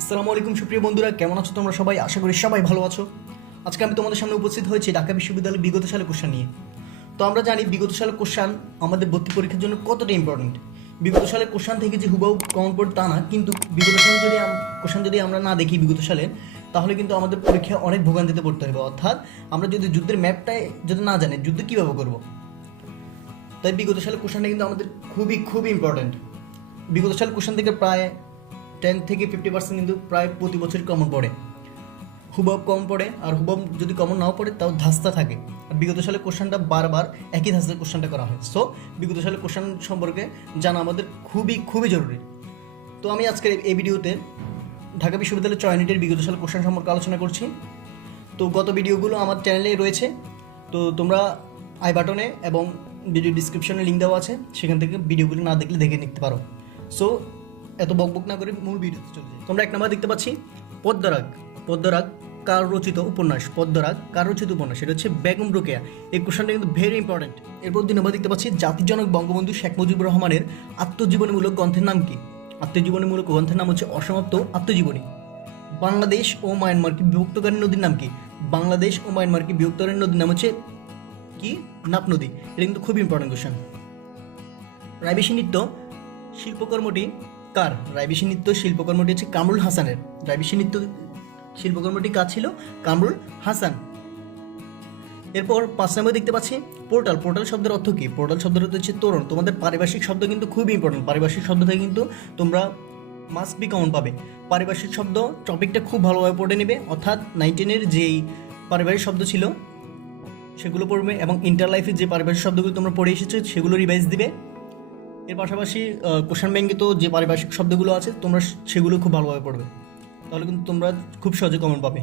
আসসালামু আলাইকুম সুপ্রিয় বন্ধুরা, কেমন আছো তোমরা সবাই? আশা করি সবাই ভালো আছো। আজকে আমি তোমাদের সামনে উপস্থিত হয়েছি ঢাকা বিশ্ববিদ্যালয়ের বিগত সালের কোশ্চেন নিয়ে। তো আমরা জানি বিগত সালের কোশ্চেন আমাদের ভর্তি পরীক্ষার জন্য কতটা ইম্পর্টেন্ট। বিগত সালের কোশ্চেন থেকে যে হুবহু কমন পড়ে তা না, কিন্তু বিগত সালে যদি কোশ্চেন যদি আমরা না দেখি বিগত সালের, তাহলে কিন্তু আমাদের পরীক্ষায় অনেক ভোগান্তিতে পড়তে হবে। অর্থাৎ আমরা যদি যুদ্ধের ম্যাপটাই যদি না জানি যুদ্ধ কীভাবে করবো, তাই বিগত সালের কোশ্চেনটা কিন্তু আমাদের খুবই ইম্পর্টেন্ট। বিগত সালের কোশ্চেন থেকে প্রায় 10 থেকে 50% কিন্তু প্রায় প্রতি বছর কমন পড়ে, হুবহু কমন পড়ে। আর হুবহু যদি কমন নাও পড়ে তাও ধাস্তা থাকে। আর বিগত সালের কোশ্চেনটা বারবার একই ধাস্তার কোশ্চেনটা করা হয়। সো বিগত সালের কোশ্চেন সম্পর্কে জানা আমাদের খুবই জরুরি। তো আমি আজকের এই ভিডিওতে ঢাকা বিশ্ববিদ্যালয়ের চয়নিটের বিগত সালের কোশ্চেন সম্পর্কে আলোচনা করছি। তো গত ভিডিওগুলো আমার চ্যানেলেই রয়েছে, তো তোমরা আই বাটনে এবং ভিডিও ডিসক্রিপশনে লিঙ্ক দেওয়া আছে, সেখান থেকে ভিডিওগুলো না দেখলে দেখে নিতে পারো। সো এত বকবক না করে মূল ভিডিওতে চলে যাই। তোমরা এক নম্বর দেখতে পাচ্ছি পদ্মরাগ কার রচিত উপন্যাস। পদ্মরাগ কার রচিত উপন্যাস, এটা হচ্ছে বেগম রোকেয়া। এই কোশ্চেনটা কিন্তু ভেরি ইম্পর্টেন্ট। এরপর 2 নম্বর দেখতে পাচ্ছি জাতির জনক বঙ্গবন্ধু শেখ মুজিবুর রহমানের আত্মজীবনীমূলক গ্রন্থের নাম কি? আত্মজীবনীমূলক গ্রন্থের নাম হচ্ছে অসমাপ্ত আত্মজীবনী। বাংলাদেশ ও মায়ানমারকে বিভক্তকারী নদীর নাম কি? বাংলাদেশ ও মায়ানমারকে বিভক্তকারী নদীর নাম হচ্ছে কি? নাপ নদী। এটা কিন্তু খুব ইম্পর্টেন্ট কোশ্চেন। রায়বেশী নৃত্য শিল্পকর্মটি কার? রায়বেশী নৃত্য শিল্পকর্মটি হচ্ছে কামরুল হাসানের। রায়বেশী নৃত্য শিল্পকর্মটি কার ছিল? কামরুল হাসান। এরপর 5 নম্বরে দেখতে পাচ্ছি পোর্টাল শব্দের অর্থ কি? পোর্টাল শব্দের অর্থ হচ্ছে তোরণ। তোমাদের পারিভাষিক শব্দ কিন্তু খুবই ইম্পর্টেন্ট। পারিভাষিক শব্দ থেকে কিন্তু তোমরা মাস্ট বি কমন পাবে। পারিভাষিক শব্দ টপিকটা খুব ভালোভাবে পড়ে নেবে, অর্থাৎ 19-এর যেই পারিভাষিক শব্দ ছিল সেগুলো পড়বে, এবং ইন্টার লাইফের যে পারিভাষিক শব্দগুলো তোমরা পড়ে এসেছো সেগুলো রিভাইজ দিবে। এর পাশাপাশি কোশ্চেন ব্যাংকে তো যে পারিভাষিক শব্দগুলো আছে তোমরা সেগুলো খুব ভালোভাবে পড়বে, তাহলে কিন্তু তোমরা খুব সহজে কমন পাবে।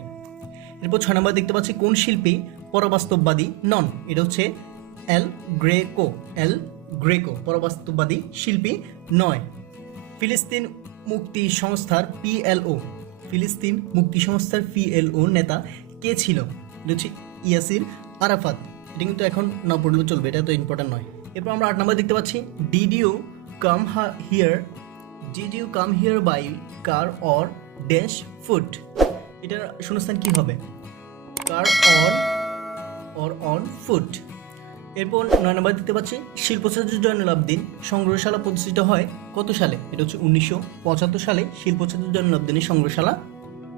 এরপর 6 নম্বর দেখতে পাচ্ছি কোন শিল্পী পরবাস্তববাদী নন? এটা হচ্ছে এল গ্রেকো পরবাস্তববাদী শিল্পী নয়। ফিলিস্তিন মুক্তি সংস্থার PLO নেতা কে ছিল? এটা হচ্ছে ইয়াসির আরাফাত। এটা কিন্তু এখন না পড়লেও চলবে, এটা তো ইম্পর্টেন্ট নয়। এরপর আমরা 8 নম্বর দেখতে পাচ্ছি did you come here by car or dash foot? এটার শূন্যস্থান কি হবে? Car or on foot. এরপর 9 নম্বর দেখতে পাচ্ছি শিল্পচার্য জয়নুল আবদিন সংগ্রহশালা প্রতিষ্ঠিত হয় কত সালে? এটা হচ্ছে 1975 সালে শিল্পচার্য জয়নুল আবদিনের সংগ্রহশালা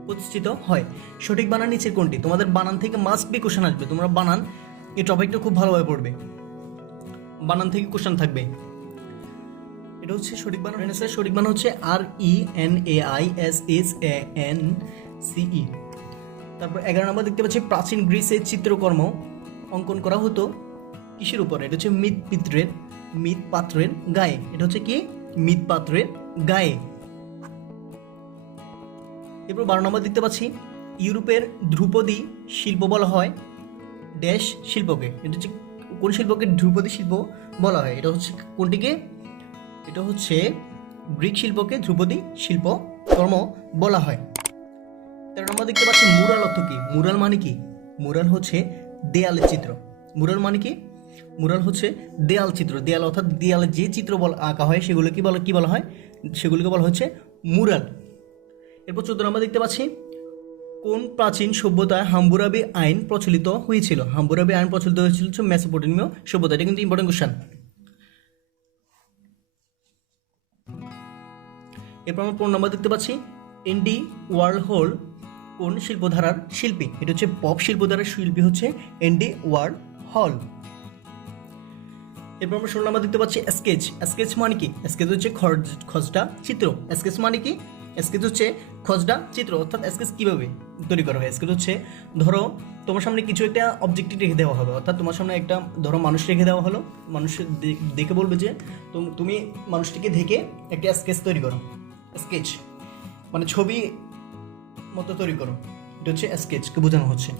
প্রতিষ্ঠিত হয়। সঠিক বানান নিচের কোনটি? তোমাদের বানান থেকে মাস্ট বি কোশ্চেন আসবে, তোমরা বানান এই টপিকটা খুব ভালোভাবে পড়বে, বানান থেকে কোশ্চেন থাকবে। এটা হচ্ছে সঠিক বানান। সঠিক বানান হচ্ছে RENAISSANCE। তারপর 11 নম্বর দেখতে পাচ্ছি প্রাচীন গ্রিসের চিত্রকর্ম অঙ্কন করা হতো কিসের উপরে? এটা হচ্ছে মৃৎপাত্রের গায়ে। এটা হচ্ছে কি? মৃৎপাত্রের গায়ে। এরপর 12 নম্বর দেখতে পাচ্ছি ইউরোপের ধ্রুপদী শিল্প বলা হয় ড্যাশ শিল্পকে। এটা হচ্ছে কোন শিল্পকে ধ্রুপদী শিল্প বলা হয়? এটা হচ্ছে কোনটিকে? এটা হচ্ছে গ্রিক শিল্পকে ধ্রুপদী শিল্প কর্ম বলা হয়। 13 নম্বর দেখতে পাচ্ছি মুরাল অর্থ কি? মুরাল মানে কি? মুরাল হচ্ছে দেয়ালের চিত্র। মুরাল মানে কি? মুরাল হচ্ছে দেয়াল চিত্র। দেয়াল অর্থাৎ দেয়ালে যে চিত্র আঁকা হয় সেগুলো কি বলা হয়? সেগুলোকে বলা হচ্ছে মুরাল। এরপর 14 নম্বর দেখতে পাচ্ছি কোন প্রাচীন সভ্যতায় হাম্মুরাবি আইন প্রচলিত হয়েছিল? হাম্মুরাবি আইন প্রচলিত হয়েছিল হচ্ছে মেসোপটেমিয় সভ্যতা। এটা কিন্তু ইম্পর্টেন্ট কোশ্চেন। এরপর আমরা 15 নম্বর দেখতে পাচ্ছি এন্ডি ওয়ারহোল কোন শিল্পধারার শিল্পী? এটা হচ্ছে পপ শিল্পধারার শিল্পী হচ্ছে এন্ডি ওয়ারহল। এরপর আমরা 16 নম্বর দেখতে পাচ্ছি স্কেচ মানে কি? স্কেচ হচ্ছে খসড়া চিত্র। স্কেচ মানে কি? স্কেচ হচ্ছে খসড়া চিত্র, অর্থাৎ স্কেচ কিভাবে তৈরি করা হয়? স্কেচ হচ্ছে ধরো তোমার সামনে কিছু একটা অবজেক্টিভ রেখে দেওয়া হবে, অর্থাৎ তোমার সামনে একটা ধরো মানুষ রেখে দেওয়া হলো, মানুষের দেখে বলবে যে তুমি মানুষটিকে দেখে একটা স্কেচ তৈরি করো। স্কেচ মানে ছবি মতো তৈরি করো, এটা হচ্ছে স্কেচকে বোঝানো হচ্ছে।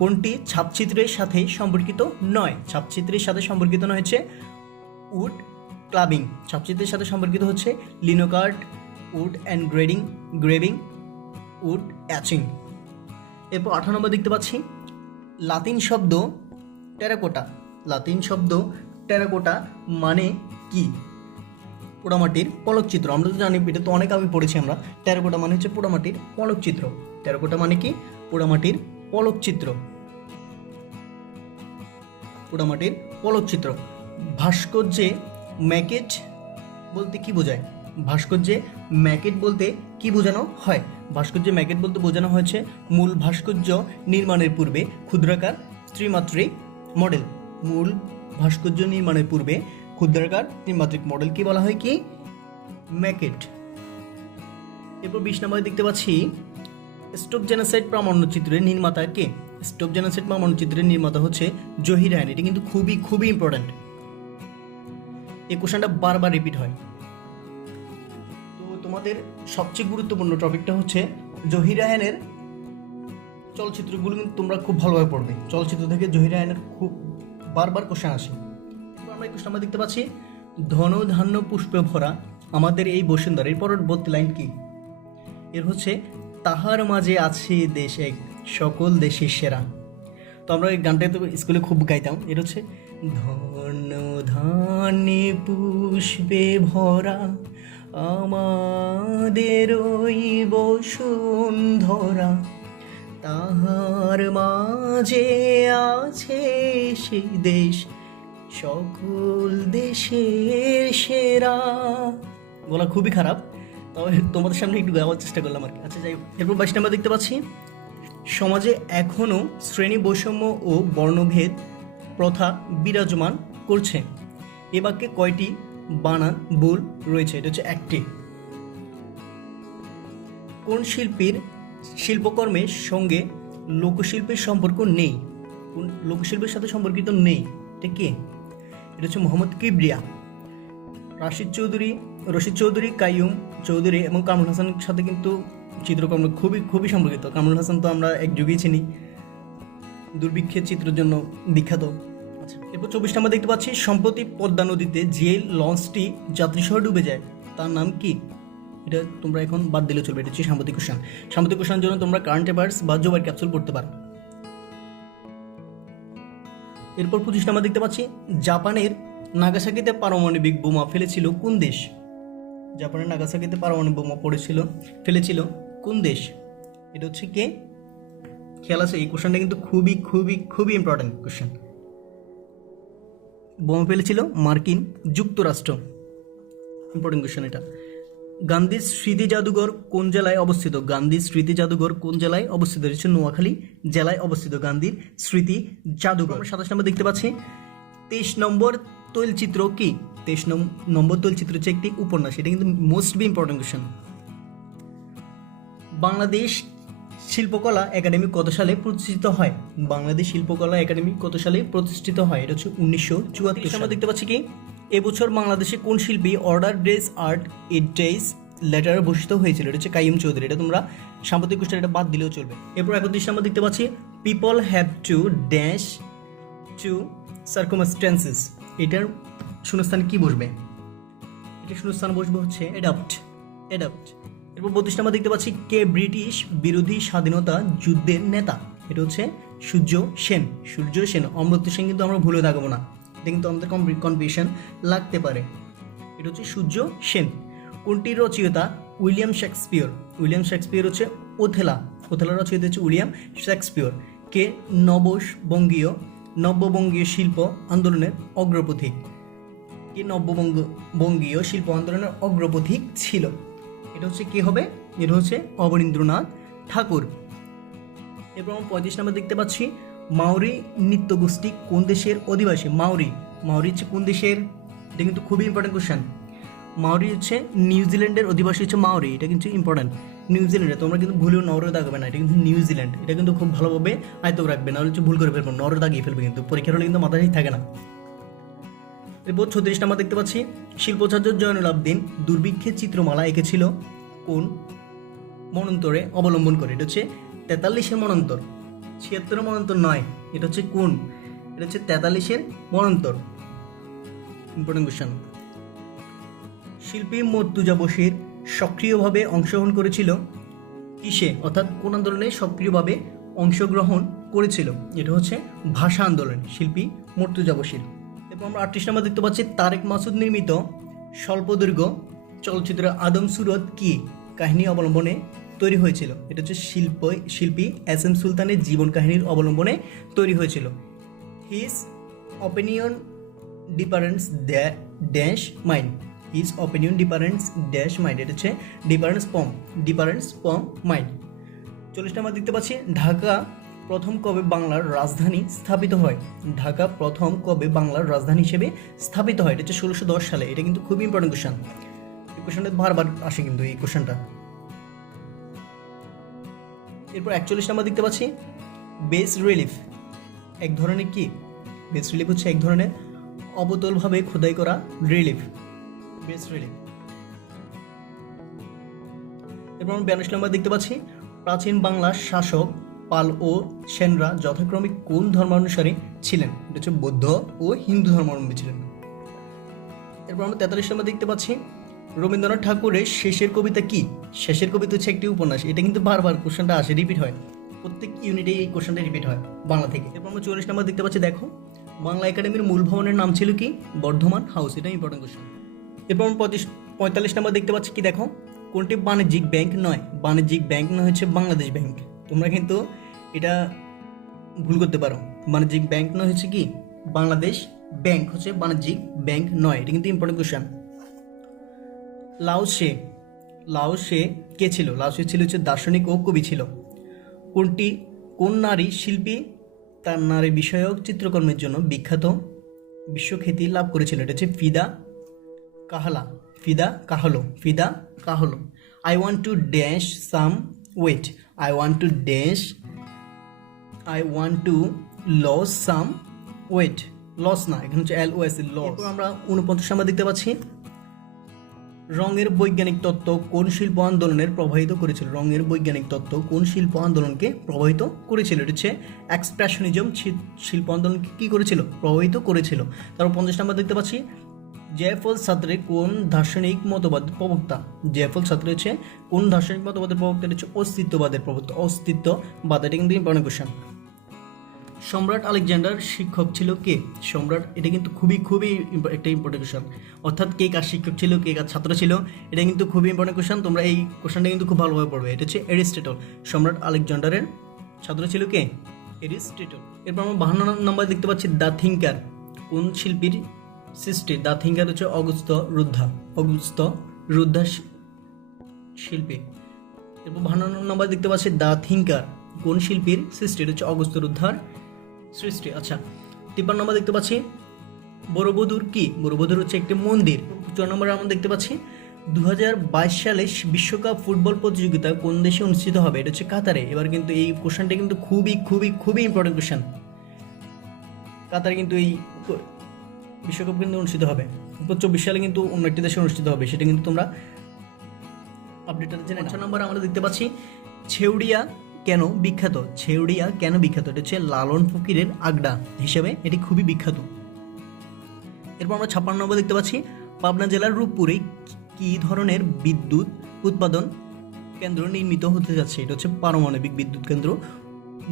কোনটি ছাপচিত্রের সাথে সম্পর্কিত নয়? ছাপচিত্রের সাথে সম্পর্কিত নয় হচ্ছে উড ক্লাবিং। ছাপচিত্রের সাথে সম্পর্কিত হচ্ছে লিনোকার্ট, উড গ্রেভিং, উড অ্যাচিং। এরপর 18 নম্বর দেখতে পাচ্ছি লাতিন শব্দ টেরাকোটা মানে কি? পোড়ামাটির পলকচিত্র। আমরা তো জানি, এটা তো অনেক আগে পড়েছি আমরা। টেরাকোটা মানে হচ্ছে পোড়ামাটির পলকচিত্র। টেরাকোটা মানে কি? পোড়ামাটির পলকচিত্র। পোড়ামাটির পলকচিত্র। ভাস্কর্যে ম্যাকেট বলতে কি বোঝায়? ভাস্কর্যে ম্যাকেট বলতে কি বোঝানো হয়? ভাস্কর্যে ম্যাকেট বলতে বোঝানো হয়েছে মূল ভাস্কর্য নির্মাণের পূর্বে ক্ষুদ্রাকার ত্রিমাত্রিক মডেল। মূল ভাস্কর্য নির্মাণের পূর্বে ক্ষুদ্রাকার ত্রিমাত্রিক মডেল কি বলা হয়? কি? ম্যাকেট। এরপর 20 নম্বরে দেখতে পাচ্ছি স্টোভ জেনোসাইড প্রামাণ্যচিত্রের নির্মাতা কে? স্টোভ জেনোসাইড প্রামাণ্যচিত্রের নির্মাতা হচ্ছে জহির রায়হান। এটা কিন্তু খুবই খুবই ইম্পর্ট্যান্ট। এই কোশ্চেনটা বারবার রিপিট হয়। তো তোমাদের সবচেয়ে গুরুত্বপূর্ণ টপিকটা হচ্ছে জহির রায়হানের চলচ্চিত্রগুলো, কিন্তু তোমরা খুব ভালোভাবে পড়বে। চলচ্চিত্র থেকে জহির রায়হানের খুব বারবার কোশ্চেন আসে। আমরা এই কোশ্চেন দেখতে পাচ্ছি ধন ধান্য পুষ্পে ভরা আমাদের এই বসুন্ধরা। এর পরবর্তী লাইন কি? এর হচ্ছে তাহার মাঝে আছে দেশ এক সকল দেশের সেরা। তো আমরা এই গানটা তো স্কুলে খুব গাইতাম। এর হচ্ছে ধন ধান্যে পুষ্পে ভরা আমাদের ওই বসুন্ধরা, তাহার মাঝে আছে সেই দেশ সকল দেশের সেরা। বলা খুবই খারাপ, তবে তোমাদের সামনে একটু গাওয়ার চেষ্টা করলাম আর কি। আচ্ছা যাই হোক, এরপর 22 নম্বর দেখতে পাচ্ছি সমাজে এখনও শ্রেণী বৈষম্য ও বর্ণভেদ প্রথা বিরাজমান করছে। এ বাক্যে কয়টি বানান ভুল রয়েছে? এটা হচ্ছে একটি। কোন শিল্পীর শিল্পকর্মের সঙ্গে লোকশিল্পের সম্পর্ক নেই? কোন লোকশিল্পের সাথে সম্পর্কিত নেই? এটা কে? এটা হচ্ছে মোহাম্মদ কিবরিয়া। রশিদ চৌধুরী, কাইয়ুম চৌধুরী এবং কামরুল হাসানের সাথে কিন্তু চিত্রকর্ম খুবই খুবই সম্পর্কিত। কামরুল হাসান তো আমরা এক যুগেই চিনি, দুর্ভিক্ষের চিত্রের জন্য বিখ্যাত। আচ্ছা, এরপর 24 নম্বর দেখতে পাচ্ছি সম্প্রতি পদ্মা নদীতে যে লঞ্চটি যাত্রীসহ ডুবে যায় তার নাম কি? এটা তোমরা এখন বাদ দিলে চলবে। এটা হচ্ছে সাম্প্রতিক কোশ্চেন। সাম্প্রতিক কোশ্চেনের জন্য তোমরা কারেন্ট অ্যাফেয়ার্স বা জোবার ক্যাপসুল পড়তে পারো। এরপর 25 নম্বর দেখতে পাচ্ছি জাপানের নাগাসাকিতে পারমাণবিক বোমা ফেলেছিল কোন দেশ? জাপানের নাগাসাকিতে পারমাণবিক বোমা ফেলেছিল কোন দেশ? এটা হচ্ছে কে? খেয়াল আছে? এই কোশ্চেনটা কিন্তু খুবই খুবই খুবই ইম্পর্টেন্ট কোশ্চেন। বোমা ফেলেছিল মার্কিন যুক্তরাষ্ট্র। ইম্পর্টেন্ট কোশ্চেন এটা। গান্ধীর স্মৃতি জাদুঘর কোন জেলায় অবস্থিত? গান্ধীর স্মৃতি জাদুঘর কোন জেলায় অবস্থিত? এটা হচ্ছে নোয়াখালী জেলায় অবস্থিত গান্ধীর স্মৃতি জাদুঘর। 27 নম্বর দেখতে পাচ্ছি 23 নম্বর তৈলচিত্র কি? 23 নম্বর তৈলচিত্র হচ্ছে একটি উপন্যাস। এটা কিন্তু most be important question. Bangladesh শিল্পকলা একাডেমি কত সালে প্রতিষ্ঠিত হয়? বাংলাদেশ শিল্পকলা একাডেমি কত সালে প্রতিষ্ঠিত হয়? এটা হচ্ছে 1974 সালে। দেখতে পাচ্ছি কি এবছর বাংলাদেশে কোন শিল্পী order days art days letter ভূষিত হয়েছিল? এটা হচ্ছে কাইয়ুম চৌধুরী। এটা তোমরা সাম্প্রতিক কোশ্চেন, এটা বাদ দিলেও চলবে। এরপর 31 নম্বর দেখতে পাচ্ছি people have to dash to circumstances. এটার শূন্যস্থানে কি বসবে? এটা শূন্যস্থানে বসবে হচ্ছে অ্যাডাপ্ট। এরপর 32 নম্বর দেখতে পাচ্ছি কে ব্রিটিশ বিরোধী স্বাধীনতা যুদ্ধের নেতা? এটা হচ্ছে সূর্য সেন। অমর্ত্য সেন কিন্তু আমরা ভুলে থাকবো না, এটা কিন্তু আমাদের কনফিউশন লাগতে পারে। এটা হচ্ছে সূর্য সেন। কোনটির রচয়িতা উইলিয়াম শেক্সপিয়র হচ্ছে ওথেলার রচয়িতা হচ্ছে উইলিয়াম শেক্সপিয়র। কে নব্যবঙ্গীয় শিল্প আন্দোলনের অগ্রপথিক? কে নব্যবঙ্গীয় শিল্প আন্দোলনের অগ্রপথিক ছিল? এটা হচ্ছে কে হবে? এটা হচ্ছে অবনীন্দ্রনাথ ঠাকুর। এরপর 35 নম্বর দেখতে পাচ্ছি মাউরি নৃত্যগোষ্ঠী কোন দেশের অধিবাসী? মাউরি হচ্ছে কোন দেশের? এটা কিন্তু খুবই ইম্পর্টেন্ট কোশ্চেন। মাউরি হচ্ছে নিউজিল্যান্ডের অধিবাসী হচ্ছে মাউরি। এটা কিন্তু ইম্পর্টেন্ট। নিউজিল্যান্ডে তোমরা কিন্তু ভুলেও নরওয়ে দাগাবে না, এটা কিন্তু নিউজিল্যান্ড। এটা কিন্তু খুব ভালোভাবে আয়ত্ত রাখবে, নাহলে হচ্ছে ভুল করে ফেলবো, নরওয়ে দাগিয়ে ফেলবে, কিন্তু পরীক্ষার হলে কিন্তু মাথায় থাকে না। এরপর 36 নম্বর দেখতে পাচ্ছি শিল্পাচার্য জয়নুল আবদিন দুর্ভিক্ষের চিত্রমালা এঁকেছিল কোন মনন্তরে অবলম্বন করে? এটা হচ্ছে 43-এর মনন্তর, 76-এর মনন্তর নয়। এটা হচ্ছে কোন? এটা হচ্ছে 43-এর মনন্তর। Important question. শিল্পী মর্তুজা বশির সক্রিয়ভাবে অংশগ্রহণ করেছিল কিসে? অর্থাৎ কোন আন্দোলনে সক্রিয়ভাবে অংশগ্রহণ করেছিল? এটা হচ্ছে ভাষা আন্দোলন, শিল্পী মর্তুজা বশির। এরপর আমরা 38 নম্বর দেখতে পাচ্ছি তারেক মাসুদ নির্মিত স্বল্পদৈর্ঘ্য চলচ্চিত্র আদম সুরত কি কাহিনী অবলম্বনে তৈরি হয়েছিল? এটা হচ্ছে শিল্পী এস এম সুলতানের জীবন কাহিনীর অবলম্বনে তৈরি হয়েছিল। His opinion difference dash mind, his opinion difference dash mind, এটা হচ্ছে ডিফারেন্স ফ্রম মাইন্ড। 40 নম্বর দেখতে পাচ্ছি, ঢাকা প্রথম কবে বাংলার রাজধানী স্থাপিত হয়? ঢাকা প্রথম কবে বাংলার রাজধানী হিসেবে স্থাপিত হয়? এটা হচ্ছে 1610 সালে। এটা কিন্তু খুবই ইম্পর্টেন্ট কোশ্চেন, এই কোশ্চেনটা বারবার আসে কিন্তু এই কোশ্চেনটা। এরপর 41 নম্বর দেখতে পাচ্ছি, বেস রিলিফ এক ধরনের কি? বেস রিলিফ হচ্ছে এক ধরনের অবতলভাবে খোদাই করা রিলিফ, বেস রিলিফ। এরপর আমরা 42 নম্বর দেখতে পাচ্ছি, প্রাচীন বাংলার শাসক পাল ও সেনরা যথাক্রমে কোন ধর্মানুসারী ছিলেন? এটা হচ্ছে বৌদ্ধ ও হিন্দু ধর্মাবলম্বী ছিলেন। এরপর আমরা 43 নম্বর দেখতে পাচ্ছি, রবীন্দ্রনাথ ঠাকুরের শেষের কবিতা কি? শেষের কবিতা হচ্ছে একটি উপন্যাস। এটা কিন্তু বারবার কোশ্চেনটা আসে, রিপিট হয়, প্রত্যেক ইউনিটে এই কোশ্চেনটা রিপিট হয় বাংলা থেকে। এরপর আমরা 44 নম্বর দেখতে পাচ্ছি, দেখো বাংলা একাডেমির মূল ভবনের নাম ছিল কি? বর্ধমান হাউস। এটা ইম্পর্টেন্ট কোশ্চেন। এরপর আমরা 45 নম্বর দেখতে পাচ্ছি কি, দেখো কোনটি বাণিজ্যিক ব্যাংক নয়? বাণিজ্যিক ব্যাংক নয় হচ্ছে বাংলাদেশ ব্যাংক। তোমরা কিন্তু এটা ভুল করতে পারো, বাণিজ্যিক ব্যাংক নয় হচ্ছে কি বাংলাদেশ ব্যাংক, হচ্ছে বাণিজ্যিক ব্যাংক নয়। এটা কিন্তু ইম্পর্টেন্ট কোশ্চেন। লাওসে কে ছিল? লাওসে ছিল হচ্ছে দার্শনিক ও কবি ছিল। কোন নারী শিল্পী তার নারী বিষয়ক চিত্রকর্মের জন্য বিখ্যাত বিশ্বখ্যাতি লাভ করেছিল? এটা হচ্ছে Frida Kahlo. I want to dash some weight, I want to loss some weight, loss না, এখানে হচ্ছে LOS লস। এরপর আমরা 49 নম্বর দেখতে পাচ্ছি, রঙের বৈজ্ঞানিক তত্ত্ব কোন শিল্প আন্দোলনের প্রভাবিত করেছিল? রঙের বৈজ্ঞানিক তত্ত্ব কোন শিল্প আন্দোলনকে প্রভাবিত করেছিল? এটা হচ্ছে এক্সপ্রেশনিজম শিল্প আন্দোলনকে কি করেছিল? প্রভাবিত করেছিল। তারপর 50 নম্বর দেখতে পাচ্ছি, জয়ফল ছাত্রে কোন দার্শনিক মতবাদ প্রবক্তা? জয়ফল ছাত্রে হচ্ছে কোন দার্শনিক মতবাদের প্রবক্তা? এটা হচ্ছে অস্তিত্ববাদের প্রবক্তা, অস্তিত্ববাদ। এটা কিন্তু ইম্পর্টেন্ট কোশ্চেন। সম্রাট আলেকজান্ডার শিক্ষক ছিল কে? সম্রাট, এটা কিন্তু খুবই একটা ইম্পর্টেন্ট কোশ্চেন, অর্থাৎ কে কার শিক্ষক ছিল, কে কার ছাত্র ছিল, এটা কিন্তু খুবই ইম্পর্টেন্ট কোশ্চেন। তোমরা এই কোশ্চেনটা কিন্তু খুব ভালোভাবে পড়বে। এটা হচ্ছে অ্যারিস্টটল। সম্রাট আলেকজান্ডারের ছাত্র ছিল কে? অ্যারিস্টটল। এরপর আমরা 52 নম্বর দেখতে পাচ্ছি, দ্য থিঙ্কার কোন শিল্পীর সৃষ্টি? দ্য থিঙ্কার হচ্ছে অগস্ত্য রুদ্ধা শিল্পী। এরপর 52 নম্বর দেখতে পাচ্ছি, দ্য থিঙ্কার কোন শিল্পীর সৃষ্টি? এটা হচ্ছে অগস্ত্য রুদ্ধার সৃষ্টি। আচ্ছা, 53 নম্বর দেখতে পাচ্ছি, বড়বধূর কি? বড়বধূর হচ্ছে একটি মন্দির। 54 নম্বরে আমরা দেখতে পাচ্ছি, 2022 সালে বিশ্বকাপ ফুটবল প্রতিযোগিতা কোন দেশে অনুষ্ঠিত হবে? এটা হচ্ছে কাতারে। এবার কিন্তু এই কোশ্চেনটা কিন্তু খুবই ইম্পর্টেন্ট কোশ্চেন। কাতারে কিন্তু এই বিশ্বকাপ কিন্তু অনুষ্ঠিত হবে। 24 সালে কিন্তু অন্য একটি দেশে অনুষ্ঠিত হবে, সেটা কিন্তু তোমরা আপডেটটা জেনে নাও। 5 নম্বরে আমরা দেখতে পাচ্ছি, ছেউড়িয়া কেন বিখ্যাত? ছেউড়িয়া কেন বিখ্যাত? এটা হচ্ছে লালন ফকিরের আগ্রা হিসেবে এটি খুবই বিখ্যাত। এরপর আমরা 56 নম্বর দেখতে পাচ্ছি, পাবনা জেলার রূপপুরে কি ধরনের বিদ্যুৎ উৎপাদন কেন্দ্র নির্মিত হতে যাচ্ছে? এটা হচ্ছে পারমাণবিক বিদ্যুৎ কেন্দ্র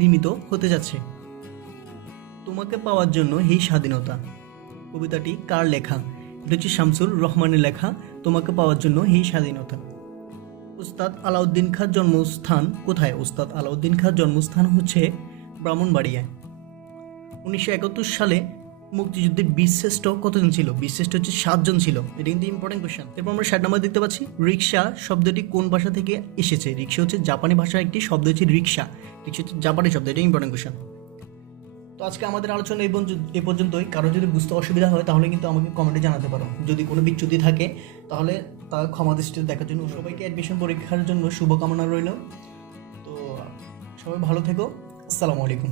নির্মিত হতে যাচ্ছে। তোমাকে পাওয়ার জন্য এই স্বাধীনতা কবিতাটি কার লেখা? এটা হচ্ছে শামসুর রহমানের লেখা, তোমাকে পাওয়ার জন্য এই স্বাধীনতা। উস্তাদ আলাউদ্দিন খাঁর জন্মস্থান কোথায়? উস্তাদ আলাউদ্দিন খাঁর জন্মস্থান হচ্ছে ব্রাহ্মণবাড়িয়ায়। 1971 সালে মুক্তিযুদ্ধে বীরশ্রেষ্ঠ কতজন ছিল? বীরশ্রেষ্ঠ হচ্ছে 7 জন ছিল। এটা কিন্তু ইম্পর্টেন্ট কোয়েশ্চেন। এরপর আমরা 60 নম্বর দেখতে পাচ্ছি, রিক্সা শব্দটি কোন ভাষা থেকে এসেছে? রিক্সা হচ্ছে জাপানি ভাষার একটি শব্দ, হচ্ছে রিক্সা হচ্ছে জাপানি শব্দ। এটা ইম্পর্টেন্ট কোয়েশ্চেন। তো আজকে আমাদের আলোচনা এই পর্যন্তই। কারো যদি বুঝতে অসুবিধা হয় তাহলে কিন্তু আমাকে কমেন্টে জানাতে পারো। যদি কোনো বিচ্যুতি থাকে তাহলে তা ক্ষমা দৃষ্টিতে দেখার জন্য সবাইকে অ্যাডমিশন পরীক্ষার জন্য শুভকামনা রইল। তো সবাই ভালো থেকো। আসসালামু আলাইকুম।